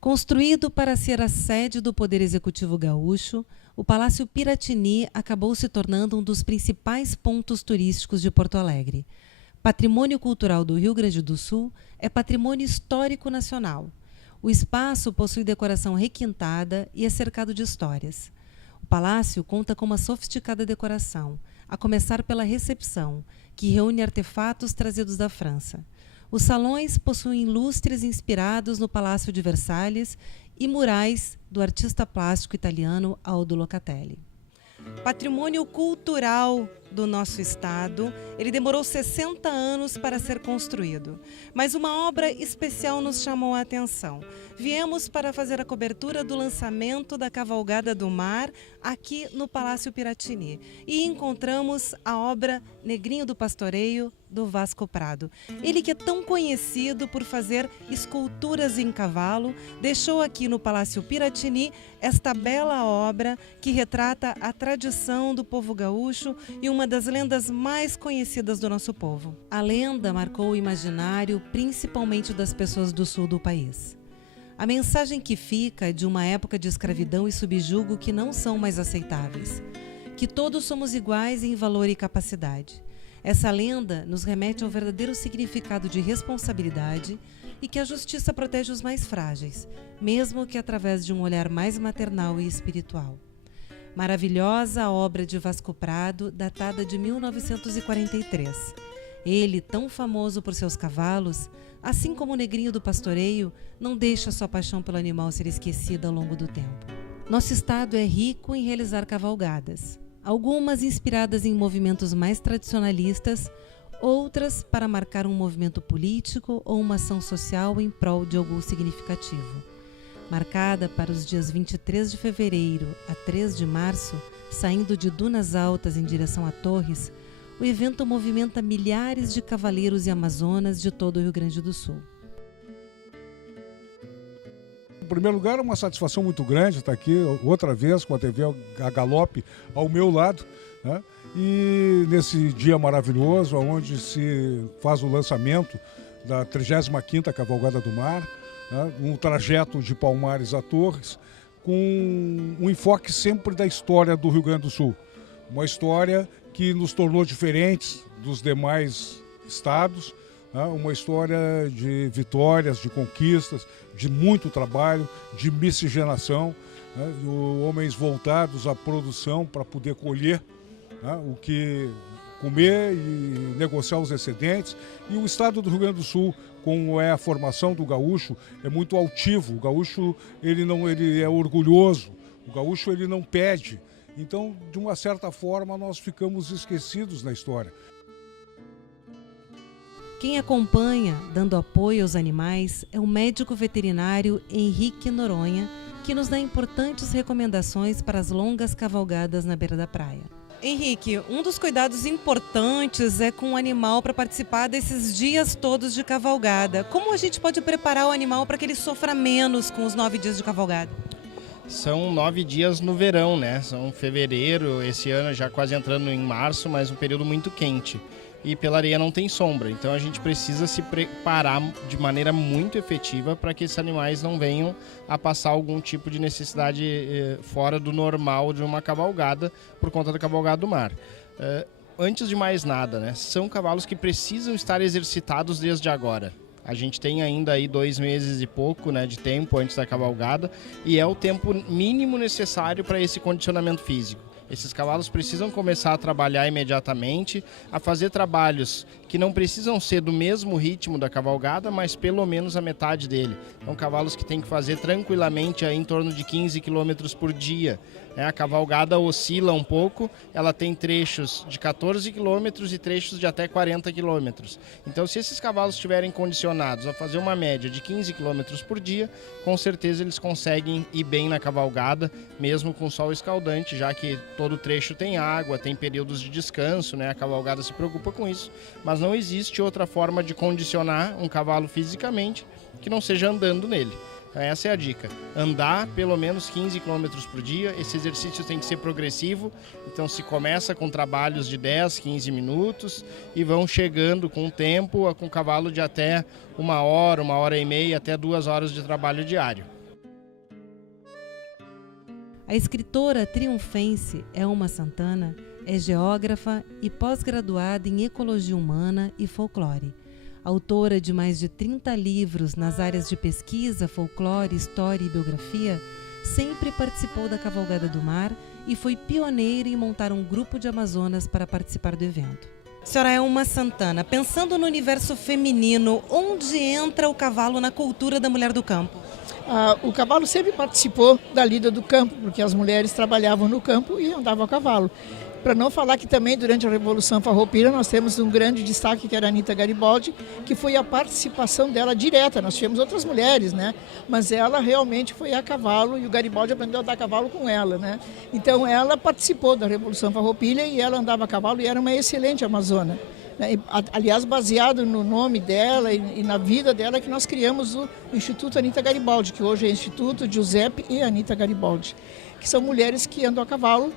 Construído para ser a sede do Poder Executivo gaúcho, o Palácio Piratini acabou se tornando um dos principais pontos turísticos de Porto Alegre. Patrimônio cultural do Rio Grande do Sul, é patrimônio histórico nacional. O espaço possui decoração requintada e é cercado de histórias. O palácio conta com uma sofisticada decoração, a começar pela recepção, que reúne artefatos trazidos da França. Os salões possuem lustres inspirados no Palácio de Versalhes e murais do artista plástico italiano Aldo Locatelli. Patrimônio cultural do nosso estado, ele demorou 60 anos para ser construído, mas uma obra especial nos chamou a atenção. Viemos para fazer a cobertura do lançamento da Cavalgada do Mar aqui no Palácio Piratini e encontramos a obra Negrinho do Pastoreio do Vasco Prado. Ele que é tão conhecido por fazer esculturas em cavalo, deixou aqui no Palácio Piratini esta bela obra que retrata a tradição do povo gaúcho e uma das lendas mais conhecidas do nosso povo. A lenda marcou o imaginário, principalmente das pessoas do sul do país. A mensagem que fica é de uma época de escravidão e subjugo que não são mais aceitáveis, que todos somos iguais em valor e capacidade. Essa lenda nos remete ao verdadeiro significado de responsabilidade e que a justiça protege os mais frágeis, mesmo que através de um olhar mais maternal e espiritual. Maravilhosa a obra de Vasco Prado, datada de 1943. Ele, tão famoso por seus cavalos, assim como o Negrinho do Pastoreio, não deixa sua paixão pelo animal ser esquecida ao longo do tempo. Nosso estado é rico em realizar cavalgadas, algumas inspiradas em movimentos mais tradicionalistas, outras para marcar um movimento político ou uma ação social em prol de algo significativo. Marcada para os dias 23 de fevereiro a 3 de março, saindo de Dunas Altas em direção a Torres, o evento movimenta milhares de cavaleiros e amazonas de todo o Rio Grande do Sul. Em primeiro lugar, é uma satisfação muito grande estar aqui outra vez com a TV a galope ao meu lado, né? E nesse dia maravilhoso, onde se faz o lançamento da 35ª Cavalgada do Mar, né? Um trajeto de Palmares a Torres, com um enfoque sempre da história do Rio Grande do Sul. Uma história que nos tornou diferentes dos demais estados, né? Uma história de vitórias, de conquistas, de muito trabalho, de miscigenação, né? Homens voltados à produção para poder colher, né? O que comer e negociar os excedentes. E o estado do Rio Grande do Sul, como é a formação do gaúcho, é muito altivo. O gaúcho ele é orgulhoso, o gaúcho ele não pede. Então, de uma certa forma, nós ficamos esquecidos na história. Quem acompanha, dando apoio aos animais, é o médico veterinário Henrique Noronha, que nos dá importantes recomendações para as longas cavalgadas na beira da praia. Henrique, um dos cuidados importantes é com o animal para participar desses dias todos de cavalgada. Como a gente pode preparar o animal para que ele sofra menos com os 9 dias de cavalgada? São 9 dias no verão, né? São fevereiro, esse ano já quase entrando em março, mas um período muito quente. E pela areia não tem sombra, então a gente precisa se preparar de maneira muito efetiva para que esses animais não venham a passar algum tipo de necessidade fora do normal de uma cavalgada por conta da Cavalgada do Mar. Antes de mais nada, né, são cavalos que precisam estar exercitados desde agora. A gente tem ainda aí 2 meses e pouco, né, de tempo antes da cavalgada e é o tempo mínimo necessário para esse condicionamento físico. Esses cavalos precisam começar a trabalhar imediatamente, a fazer trabalhos que não precisam ser do mesmo ritmo da cavalgada, mas pelo menos a metade dele. São cavalos que têm que fazer tranquilamente em torno de 15 km por dia. A cavalgada oscila um pouco, ela tem trechos de 14 km e trechos de até 40 km. Então, se esses cavalos estiverem condicionados a fazer uma média de 15 km por dia, com certeza eles conseguem ir bem na cavalgada, mesmo com sol escaldante, já que todo trecho tem água, tem períodos de descanso, né? A cavalgada se preocupa com isso, mas não existe outra forma de condicionar um cavalo fisicamente que não seja andando nele. Essa é a dica, andar pelo menos 15 km por dia. Esse exercício tem que ser progressivo, então se começa com trabalhos de 10, 15 minutos e vão chegando com o tempo, com cavalo de até 1 hora, 1 hora e meia, até 2 horas de trabalho diário. A escritora triunfense Elma Santana é geógrafa e pós-graduada em Ecologia Humana e Folclore. Autora de mais de 30 livros nas áreas de pesquisa, folclore, história e biografia, sempre participou da Cavalgada do Mar e foi pioneira em montar um grupo de Amazonas para participar do evento. Senhora Elma Santana, pensando no universo feminino, onde entra o cavalo na cultura da mulher do campo? O cavalo sempre participou da lida do campo, porque as mulheres trabalhavam no campo e andavam a cavalo. Para não falar que também durante a Revolução Farroupilha nós temos um grande destaque que era a Anita Garibaldi, que foi a participação dela direta. Nós tínhamos outras mulheres, né? Mas ela realmente foi a cavalo e o Garibaldi aprendeu a andar a cavalo com ela, né? Então ela participou da Revolução Farroupilha e ela andava a cavalo e era uma excelente amazona. Aliás, baseado no nome dela e na vida dela, que nós criamos o Instituto Anita Garibaldi, que hoje é Instituto Giuseppe e Anita Garibaldi, que são mulheres que andam a cavalo.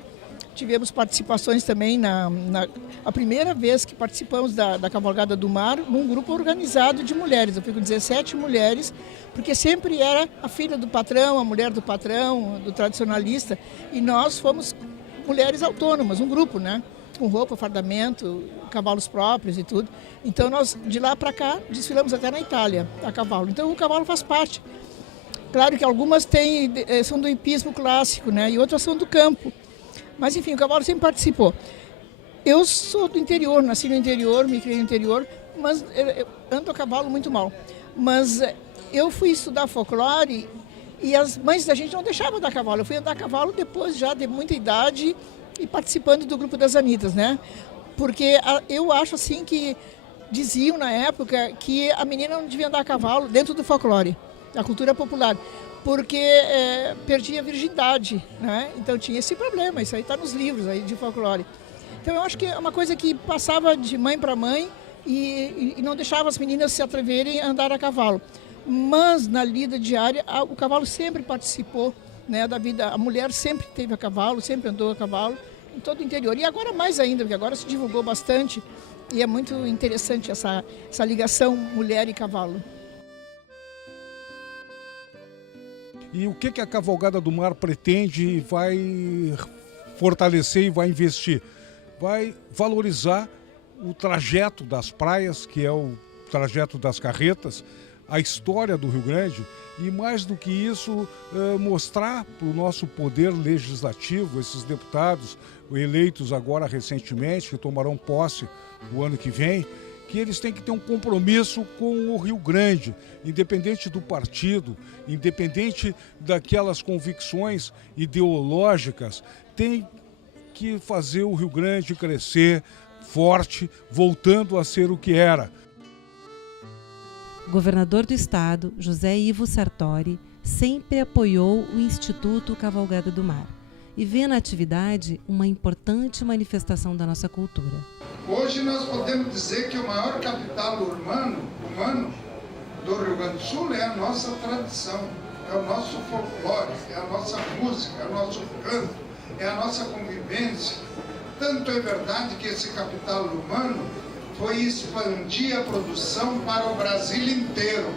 Tivemos participações também a primeira vez que participamos da Cavalgada do Mar, num grupo organizado de mulheres. Eu fui com 17 mulheres, porque sempre era a filha do patrão, a mulher do patrão, do tradicionalista, e nós fomos mulheres autônomas, um grupo, né? Com roupa, fardamento, cavalos próprios e tudo. Então nós, de lá para cá, desfilamos até na Itália a cavalo. Então o cavalo faz parte. Claro que algumas são do hipismo clássico, né? E outras são do campo. Mas enfim, o cavalo sempre participou. Eu sou do interior, nasci no interior, me criei no interior, mas eu ando a cavalo muito mal. Mas eu fui estudar folclore e as mães da gente não deixavam andar a cavalo. Eu fui andar a cavalo depois já de muita idade e participando do grupo das Anitas, né? Porque eu acho assim que diziam na época que a menina não devia andar a cavalo dentro do folclore, da cultura popular, porque perdia a virgindade, né? Então tinha esse problema, isso aí está nos livros aí de folclore. Então eu acho que é uma coisa que passava de mãe para mãe e não deixava as meninas se atreverem a andar a cavalo. Mas na lida diária o cavalo sempre participou, né, da vida. A mulher sempre teve a cavalo, sempre andou a cavalo em todo o interior. E agora mais ainda, porque agora se divulgou bastante e é muito interessante essa ligação mulher e cavalo. E o que a Cavalgada do Mar pretende e vai fortalecer e vai investir? Vai valorizar o trajeto das praias, que é o trajeto das carretas, a história do Rio Grande e, mais do que isso, mostrar para o nosso poder legislativo, esses deputados eleitos agora recentemente, que tomarão posse o ano que vem, que eles têm que ter um compromisso com o Rio Grande, independente do partido, independente daquelas convicções ideológicas, tem que fazer o Rio Grande crescer forte, voltando a ser o que era. O governador do estado, José Ivo Sartori, sempre apoiou o Instituto Cavalgada do Mar e vê na atividade uma importante manifestação da nossa cultura. Hoje nós podemos dizer que o maior capital humano do Rio Grande do Sul é a nossa tradição, é o nosso folclore, é a nossa música, é o nosso canto, é a nossa convivência. Tanto é verdade que esse capital humano foi expandir a produção para o Brasil inteiro.